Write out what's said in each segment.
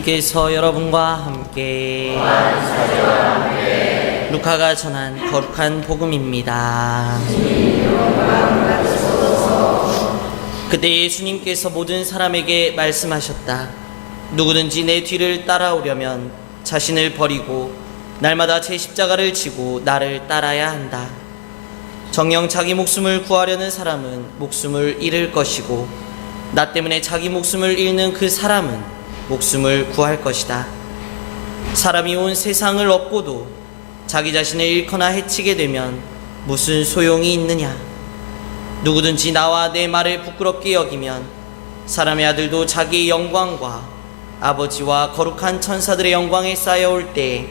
주님께서 여러분과 함께 루카가 전한 거룩한 복음입니다. 그때 예수님께서 모든 사람에게 말씀하셨다. 누구든지 내 뒤를 따라오려면 자신을 버리고 날마다 제 십자가를 지고 나를 따라야 한다. 정녕 자기 목숨을 구하려는 사람은 목숨을 잃을 것이고 나 때문에 자기 목숨을 잃는 그 사람은 목숨을 구할 것이다. 사람이 온 세상을 얻고도 자기 자신을 잃거나 해치게 되면 무슨 소용이 있느냐. 누구든지 나와 내 말을 부끄럽게 여기면 사람의 아들도 자기의 영광과 아버지와 거룩한 천사들의 영광에 쌓여올 때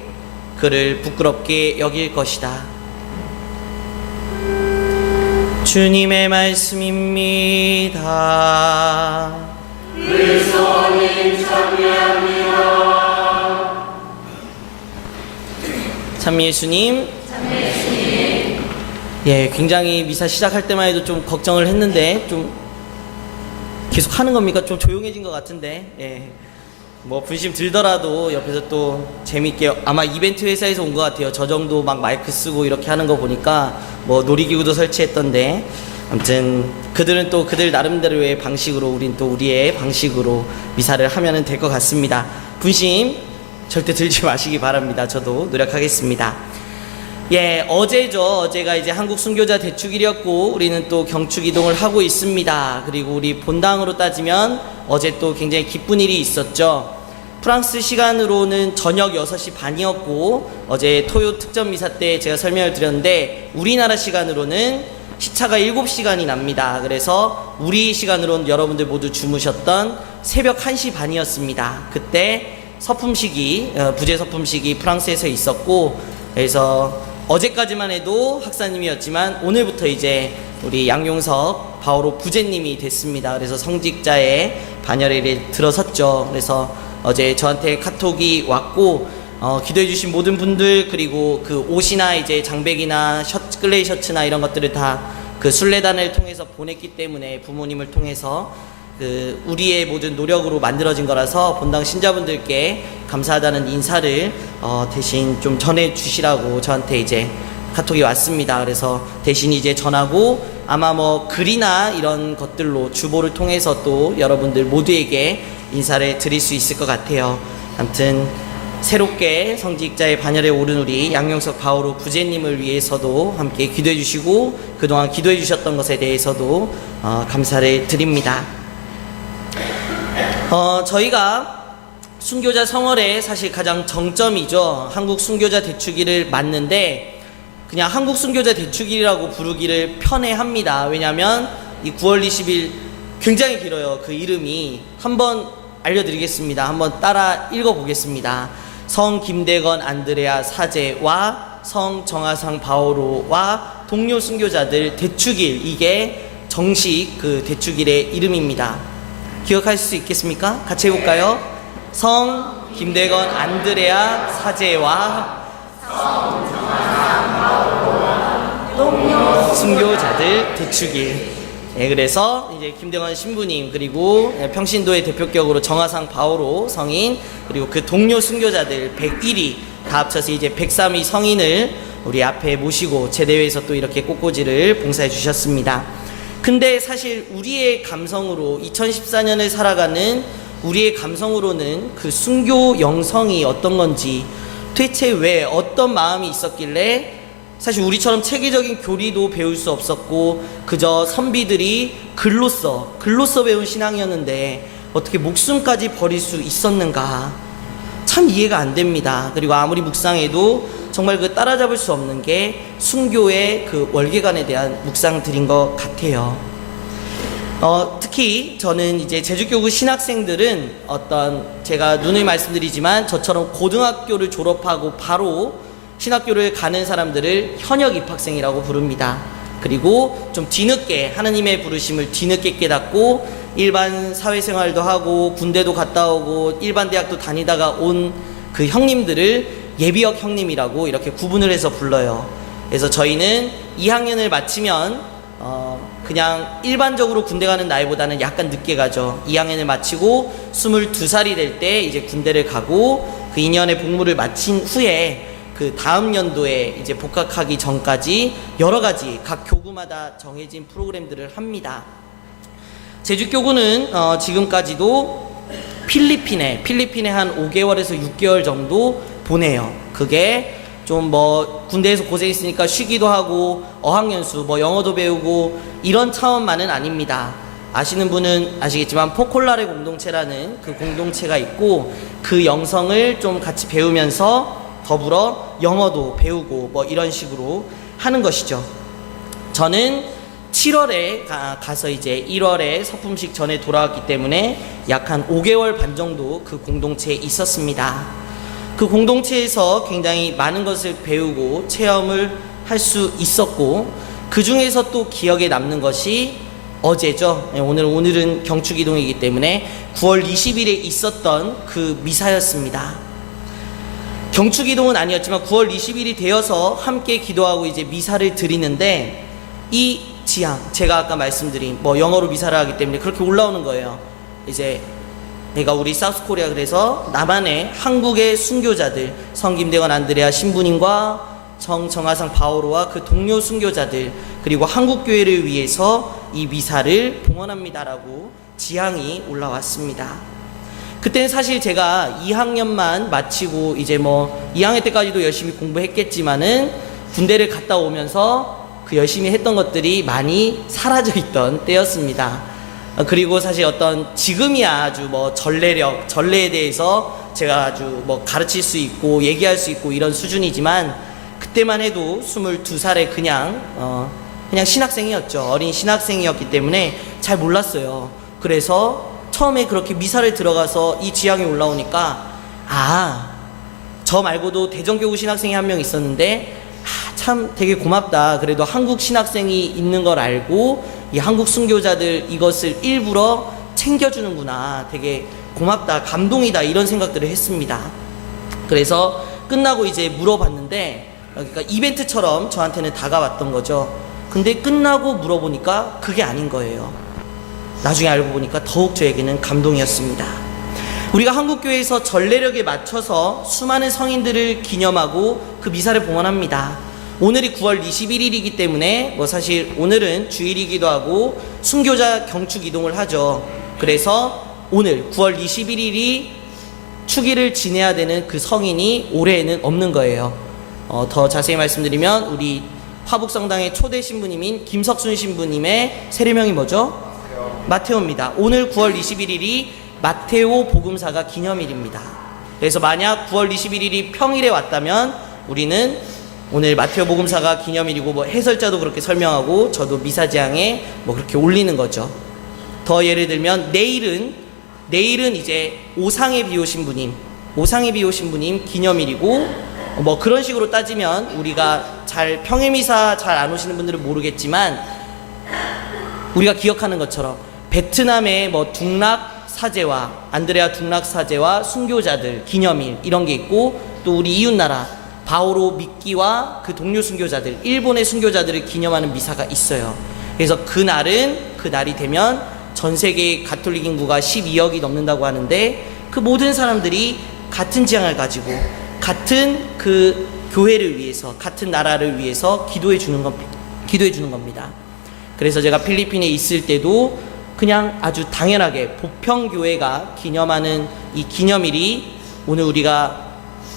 그를 부끄럽게 여길 것이다. 주님의 말씀입니다. 그리스도님 찬미합니다. 참 예수님. 예, 굉장히 미사 시작할 때만 해도 좀 걱정을 했는데 좀 계속 하는 겁니까? 좀 조용해진 것 같은데. 예. 뭐 분심 들더라도 옆에서 또 재밌게 아마 이벤트 회사에서 온 것 같아요. 저 정도 막 마이크 쓰고 이렇게 하는 거 보니까 뭐 놀이기구도 설치했던데, 아무튼 그들은 또 그들 나름대로의 방식으로, 우린 또 우리의 방식으로 미사를 하면은 될 것 같습니다. 분심 절대 들지 마시기 바랍니다. 저도 노력하겠습니다. 예, 어제가 이제 한국 순교자 대축일이었고 우리는 또 경축 이동을 하고 있습니다. 그리고 우리 본당으로 따지면 어제 또 굉장히 기쁜 일이 있었죠. 프랑스 시간으로는 저녁 6시 반이었고 어제 토요 특전 미사 때 제가 설명을 드렸는데 우리나라 시간으로는 시차가 7시간이 납니다. 그래서 우리 시간으로는 여러분들 모두 주무셨던 새벽 1시 반이었습니다. 그때 서품식이, 부재 서품식이 프랑스에서 있었고, 그래서 어제까지만 해도 학사님이었지만 오늘부터 이제 우리 양용석 바오로 부제님이 됐습니다. 그래서 성직자의 반열에 들어섰죠. 그래서 어제 저한테 카톡이 왔고, 기도해 주신 모든 분들, 그리고 그 옷이나 이제 장백이나 클레이 셔츠나 이런 것들을 다 그 순례단을 통해서 보냈기 때문에, 부모님을 통해서 그 우리의 모든 노력으로 만들어진 거라서 본당 신자분들께 감사하다는 인사를 대신 좀 전해 주시라고 저한테 이제 카톡이 왔습니다. 그래서 대신 이제 전하고, 아마 뭐 글이나 이런 것들로 주보를 통해서 또 여러분들 모두에게 인사를 드릴 수 있을 것 같아요. 아무튼 새롭게 성직자의 반열에 오른 우리 양용석 바오로 부제님을 위해서도 함께 기도해 주시고 그동안 기도해 주셨던 것에 대해서도 감사를 드립니다. 저희가 순교자 성월의 사실 가장 정점이죠. 한국 순교자 대축일을 맞는데 그냥 한국 순교자 대축일이라고 부르기를 편해합니다. 왜냐하면 이 9월 20일 굉장히 길어요. 그 이름이 한번 알려드리겠습니다. 한번 따라 읽어보겠습니다. 성 김대건 안드레아 사제와 성 정하상 바오로와 동료 순교자들 대축일, 이게 정식 그 대축일의 이름입니다. 기억하실 수 있겠습니까? 같이 해볼까요? 성 김대건 안드레아 사제와 성 정하상 바오로와 동료 순교자들 대축일. 예, 그래서 이제 김대건 신부님, 그리고 평신도의 대표격으로 정하상 바오로 성인, 그리고 그 동료 순교자들 101이 다 합쳐서 이제 103위 성인을 우리 앞에 모시고 제대회에서 또 이렇게 꽃꽂이를 봉사해 주셨습니다. 근데 사실 우리의 감성으로 2014년을 살아가는 우리의 감성으로는 그 순교 영성이 어떤 건지, 도대체 왜 어떤 마음이 있었길래 사실 우리처럼 체계적인 교리도 배울 수 없었고 그저 선비들이 글로써 배운 신앙이었는데 어떻게 목숨까지 버릴 수 있었는가, 참 이해가 안 됩니다. 그리고 아무리 묵상해도 정말 그 따라잡을 수 없는 게 순교의 그 월계관에 대한 묵상들인 것 같아요. 특히 저는 이제 제주교구 신학생들은 제가 누누이 말씀드리지만 저처럼 고등학교를 졸업하고 바로 신학교를 가는 사람들을 현역 입학생이라고 부릅니다. 그리고 좀 뒤늦게 하느님의 부르심을 뒤늦게 깨닫고 일반 사회생활도 하고 군대도 갔다 오고 일반 대학도 다니다가 온 그 형님들을 예비역 형님이라고 이렇게 구분을 해서 불러요. 그래서 저희는 2학년을 마치면 그냥 일반적으로 군대 가는 나이보다는 약간 늦게 가죠. 2학년을 마치고 22살이 될 때 이제 군대를 가고 그 2년의 복무를 마친 후에 그 다음 연도에 이제 복학하기 전까지 여러 가지 각 교구마다 정해진 프로그램들을 합니다. 제주교구는 지금까지도 필리핀에 한 5개월에서 6개월 정도 보내요. 그게 좀 뭐 군대에서 고생했으니까 쉬기도 하고 어학연수 뭐 영어도 배우고 이런 차원만은 아닙니다. 아시는 분은 아시겠지만 포콜라레 공동체라는 그 공동체가 있고 그 영성을 좀 같이 배우면서 더불어 영어도 배우고 뭐 이런 식으로 하는 것이죠. 저는 7월에 가서 이제 1월에 서품식 전에 돌아왔기 때문에 약 한 5개월 반 정도 그 공동체에 있었습니다. 그 공동체에서 굉장히 많은 것을 배우고 체험을 할 수 있었고 그 중에서 또 기억에 남는 것이 어제죠. 오늘은 경축이동이기 때문에 9월 20일에 있었던 그 미사였습니다. 경축이동은 아니었지만 9월 20일이 되어서 함께 기도하고 이제 미사를 드리는데 이 지향, 제가 아까 말씀드린 뭐 영어로 미사를 하기 때문에 그렇게 올라오는 거예요. 이제 내가 우리 사우스코리아 그래서 남한의 한국의 순교자들 성김대건 안드레아 신부님과 정하상 바오로와 그 동료 순교자들 그리고 한국교회를 위해서 이 미사를 봉헌합니다라고 지향이 올라왔습니다. 그때는 사실 제가 2학년만 마치고 이제 뭐 2학년 때까지도 열심히 공부했겠지만은 군대를 갔다 오면서 그 열심히 했던 것들이 많이 사라져 있던 때였습니다. 그리고 사실 어떤 지금이야 아주 뭐 전례에 대해서 제가 아주 뭐 가르칠 수 있고 얘기할 수 있고 이런 수준이지만 그때만 해도 22살에 그냥 신학생이었죠. 어린 신학생이었기 때문에 잘 몰랐어요. 그래서 처음에 그렇게 미사를 들어가서 이 지향이 올라오니까 저 말고도 대전교구 신학생이 한 명 있었는데 참 되게 고맙다. 그래도 한국 신학생이 있는 걸 알고 이 한국 순교자들 이것을 일부러 챙겨주는구나. 되게 고맙다. 감동이다. 이런 생각들을 했습니다. 그래서 끝나고 이제 물어봤는데 그러니까 이벤트처럼 저한테는 다가왔던 거죠. 근데 끝나고 물어보니까 그게 아닌 거예요. 나중에 알고 보니까 더욱 저에게는 감동이었습니다. 우리가 한국교회에서 전례력에 맞춰서 수많은 성인들을 기념하고 그 미사를 봉헌합니다. 오늘이 9월 21일이기 때문에 뭐 사실 오늘은 주일이기도 하고 순교자 경축 이동을 하죠. 그래서 오늘 9월 21일이 축일을 지내야 되는 그 성인이 올해에는 없는 거예요. 더 자세히 말씀드리면 우리 화북성당의 초대 신부님인 김석순 신부님의 세례명이 뭐죠? 마테오입니다. 오늘 9월 21일이 마테오 복음사가 기념일입니다. 그래서 만약 9월 21일이 평일에 왔다면 우리는 오늘 마테오 복음사가 기념일이고 뭐 해설자도 그렇게 설명하고 저도 미사지향에 뭐 그렇게 올리는 거죠. 더 예를 들면 내일은 이제 오상에 비 오신 분님 기념일이고 뭐 그런 식으로 따지면 우리가 잘 평일미사 잘 안 오시는 분들은 모르겠지만 우리가 기억하는 것처럼 베트남의 뭐 둥락 사제와 안드레아 둥락 사제와 순교자들 기념일 이런 게 있고 또 우리 이웃나라 바오로 미끼와 그 동료 순교자들 일본의 순교자들을 기념하는 미사가 있어요. 그래서 그날이 되면 전 세계 가톨릭 인구가 12억이 넘는다고 하는데 그 모든 사람들이 같은 지향을 가지고 같은 그 교회를 위해서 같은 나라를 위해서 기도해 주는 겁니다. 그래서 제가 필리핀에 있을 때도 그냥 아주 당연하게 보평교회가 기념하는 이 기념일이 오늘 우리가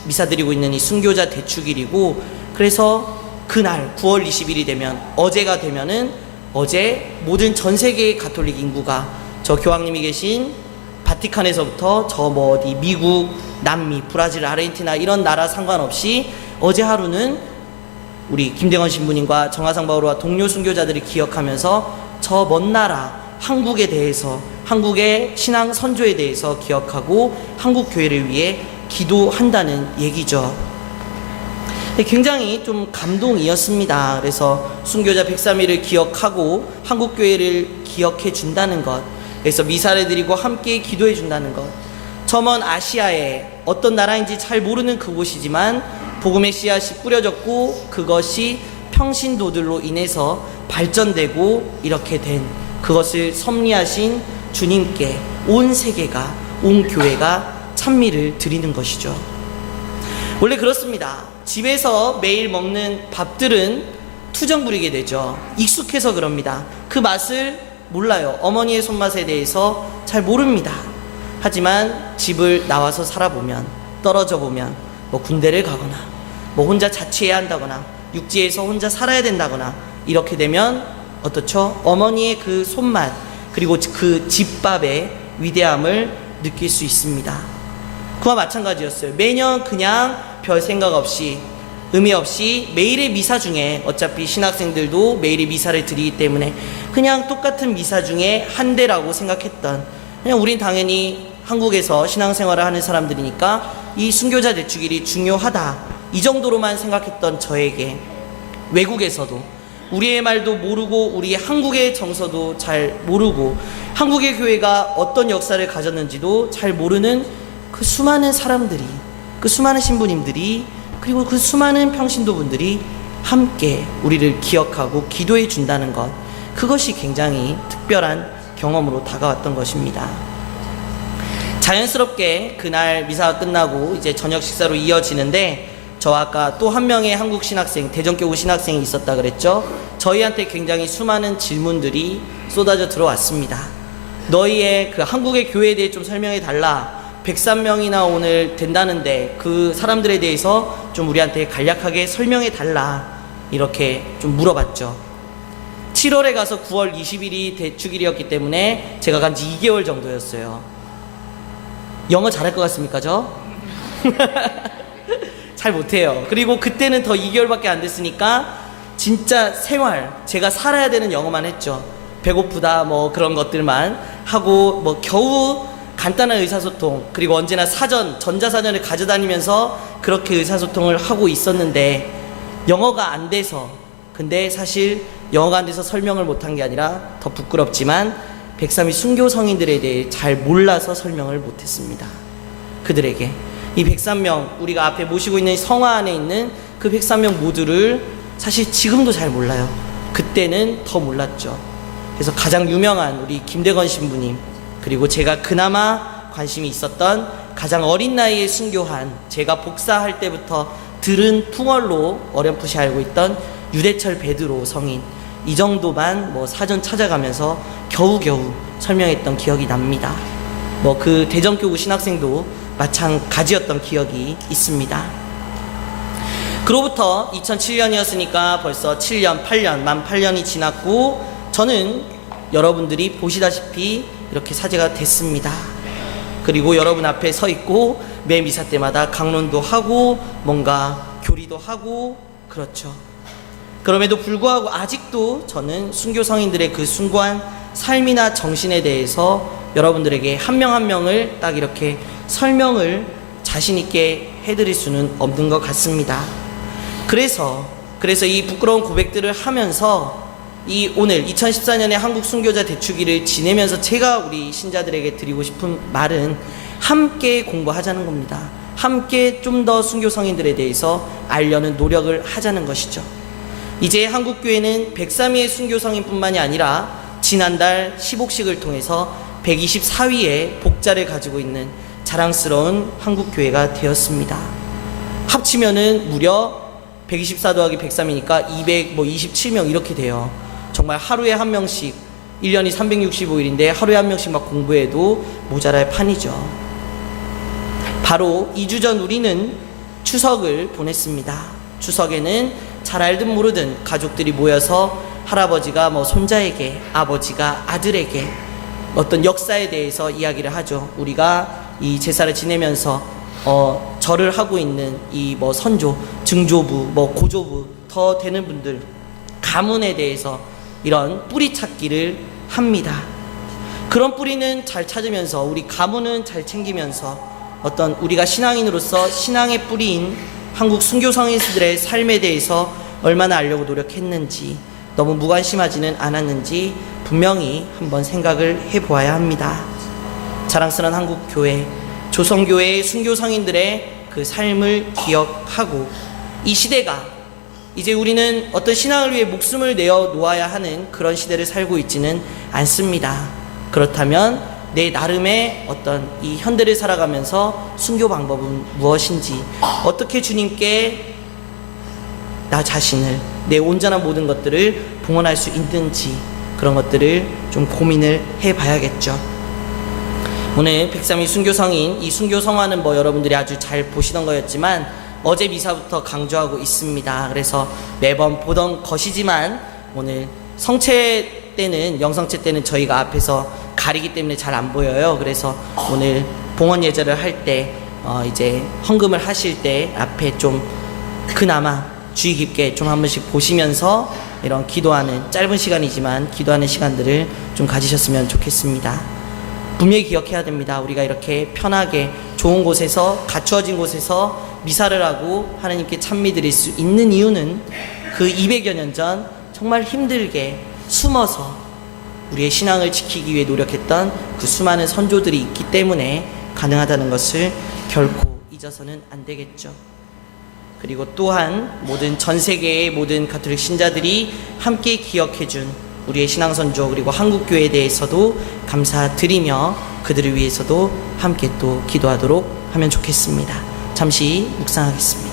미사드리고 있는 이 순교자 대축일이고 그래서 그날 9월 20일이 되면 어제가 되면은 어제 모든 전 세계의 가톨릭 인구가 저 교황님이 계신 바티칸에서부터 저 뭐 어디 미국, 남미, 브라질, 아르헨티나 이런 나라 상관없이 어제 하루는 우리 김대건 신부님과 정하상 바오로와 동료 순교자들을 기억하면서 저 먼 나라 한국에 대해서 한국의 신앙 선조에 대해서 기억하고 한국 교회를 위해 기도한다는 얘기죠. 굉장히 좀 감동이었습니다. 그래서 순교자 103일을 기억하고 한국교회를 기억해 준다는 것, 그래서 미사를 드리고 함께 기도해 준다는 것, 저 먼 아시아에 어떤 나라인지 잘 모르는 그곳이지만 복음의 씨앗이 뿌려졌고 그것이 평신도들로 인해서 발전되고 이렇게 된 그것을 섭리하신 주님께 온 세계가, 온 교회가 찬미를 드리는 것이죠. 원래 그렇습니다. 집에서 매일 먹는 밥들은 투정 부리게 되죠. 익숙해서 그럽니다. 그 맛을 몰라요. 어머니의 손맛에 대해서 잘 모릅니다. 하지만 집을 나와서 살아보면, 떨어져 보면, 뭐 군대를 가거나, 뭐 혼자 자취해야 한다거나, 육지에서 혼자 살아야 된다거나, 이렇게 되면 어떻죠? 어머니의 그 손맛, 그리고 그 집밥의 위대함을 느낄 수 있습니다. 그와 마찬가지였어요. 매년 그냥 별 생각 없이, 의미 없이 매일의 미사 중에, 어차피 신학생들도 매일의 미사를 드리기 때문에 그냥 똑같은 미사 중에 한 대라고 생각했던, 그냥 우린 당연히 한국에서 신앙생활을 하는 사람들이니까 이 순교자 대축일이 중요하다, 이 정도로만 생각했던 저에게 외국에서도 우리의 말도 모르고 우리 한국의 정서도 잘 모르고 한국의 교회가 어떤 역사를 가졌는지도 잘 모르는 그 수많은 사람들이, 그 수많은 신부님들이, 그리고 그 수많은 평신도분들이 함께 우리를 기억하고 기도해 준다는 것, 그것이 굉장히 특별한 경험으로 다가왔던 것입니다. 자연스럽게 그날 미사가 끝나고 이제 저녁 식사로 이어지는데, 저 아까 또 한 명의 한국 신학생, 대전교구 신학생이 있었다 그랬죠. 저희한테 굉장히 수많은 질문들이 쏟아져 들어왔습니다. 너희의 그 한국의 교회에 대해 좀 설명해 달라. 103명이나 오늘 된다는데 그 사람들에 대해서 좀 우리한테 간략하게 설명해 달라, 이렇게 좀 물어봤죠. 7월에 가서 9월 20일이 대축일이었기 때문에 제가 간 지 2개월 정도였어요. 영어 잘할 것 같습니까, 저? 잘 못해요. 그리고 그때는 더 2개월밖에 안 됐으니까 진짜 생활, 제가 살아야 되는 영어만 했죠. 배고프다 뭐 그런 것들만 하고, 뭐 겨우 간단한 의사소통, 그리고 언제나 사전, 전자사전을 가져다니면서 그렇게 의사소통을 하고 있었는데, 영어가 안 돼서, 근데 사실 영어가 안 돼서 설명을 못한 게 아니라 더 부끄럽지만 103위 순교 성인들에 대해 잘 몰라서 설명을 못했습니다. 그들에게 이 103명, 우리가 앞에 모시고 있는 성화 안에 있는 그 103명 모두를 사실 지금도 잘 몰라요. 그때는 더 몰랐죠. 그래서 가장 유명한 우리 김대건 신부님, 그리고 제가 그나마 관심이 있었던 가장 어린 나이에 순교한, 제가 복사할 때부터 들은 풍월로 어렴풋이 알고 있던 유대철 베드로 성인, 이 정도만 뭐 사전 찾아가면서 겨우겨우 설명했던 기억이 납니다. 뭐 그 대전교구 신학생도 마찬가지였던 기억이 있습니다. 그로부터 2007년이었으니까 벌써 7년, 8년, 만 8년이 지났고, 저는 여러분들이 보시다시피 이렇게 사제가 됐습니다. 그리고 여러분 앞에 서 있고 매 미사 때마다 강론도 하고 뭔가 교리도 하고 그렇죠. 그럼에도 불구하고 아직도 저는 순교 성인들의 그 숭고한 삶이나 정신에 대해서 여러분들에게 한 명 한 명을 딱 이렇게 설명을 자신 있게 해드릴 수는 없는 것 같습니다. 그래서 이 부끄러운 고백들을 하면서 이 오늘 2014년의 한국 순교자 대축일을 지내면서 제가 우리 신자들에게 드리고 싶은 말은 함께 공부하자는 겁니다. 함께 좀 더 순교 성인들에 대해서 알려는 노력을 하자는 것이죠. 이제 한국교회는 103위의 순교 성인뿐만이 아니라 지난달 10옥식을 통해서 124위의 복자를 가지고 있는 자랑스러운 한국교회가 되었습니다. 합치면은 무려 124 더하기 103이니까 227명 이렇게 돼요. 정말 하루에 한 명씩, 1년이 365일인데 하루에 한 명씩 막 공부해도 모자랄 판이죠. 바로 2주 전 우리는 추석을 보냈습니다. 추석에는 잘 알든 모르든 가족들이 모여서 할아버지가 뭐 손자에게, 아버지가 아들에게 어떤 역사에 대해서 이야기를 하죠. 우리가 이 제사를 지내면서 절을 하고 있는 이 뭐 선조, 증조부, 뭐 고조부 더 되는 분들 가문에 대해서 이런 뿌리 찾기를 합니다. 그런 뿌리는 잘 찾으면서 우리 가문은 잘 챙기면서 어떤 우리가 신앙인으로서 신앙의 뿌리인 한국 순교 성인들의 삶에 대해서 얼마나 알려고 노력했는지, 너무 무관심하지는 않았는지 분명히 한번 생각을 해보아야 합니다. 자랑스러운 한국교회, 조선교회의 순교 성인들의 그 삶을 기억하고 이 시대가 이제 우리는 어떤 신앙을 위해 목숨을 내어 놓아야 하는 그런 시대를 살고 있지는 않습니다. 그렇다면 내 나름의 어떤 이 현대를 살아가면서 순교 방법은 무엇인지, 어떻게 주님께 나 자신을, 내 온전한 모든 것들을 봉헌할 수 있는지, 그런 것들을 좀 고민을 해봐야겠죠. 오늘 103일 순교성인, 이 순교성화는 뭐 여러분들이 아주 잘 보시던 거였지만 어제 미사부터 강조하고 있습니다. 그래서 매번 보던 것이지만 오늘 성체 때는, 영성체 때는 저희가 앞에서 가리기 때문에 잘 안 보여요. 그래서 오늘 봉헌 예절을 할 때 이제 헌금을 하실 때 앞에 좀 그나마 주의 깊게 좀 한 번씩 보시면서 이런 기도하는, 짧은 시간이지만 기도하는 시간들을 좀 가지셨으면 좋겠습니다. 분명히 기억해야 됩니다. 우리가 이렇게 편하게 좋은 곳에서, 갖추어진 곳에서 미사를 하고 하나님께 찬미 드릴 수 있는 이유는 그 200여 년 전 정말 힘들게 숨어서 우리의 신앙을 지키기 위해 노력했던 그 수많은 선조들이 있기 때문에 가능하다는 것을 결코 잊어서는 안 되겠죠. 그리고 또한 전 세계의 모든 가톨릭 신자들이 함께 기억해준 우리의 신앙선조, 그리고 한국교회에 대해서도 감사드리며 그들을 위해서도 함께 또 기도하도록 하면 좋겠습니다. 잠시 묵상하겠습니다.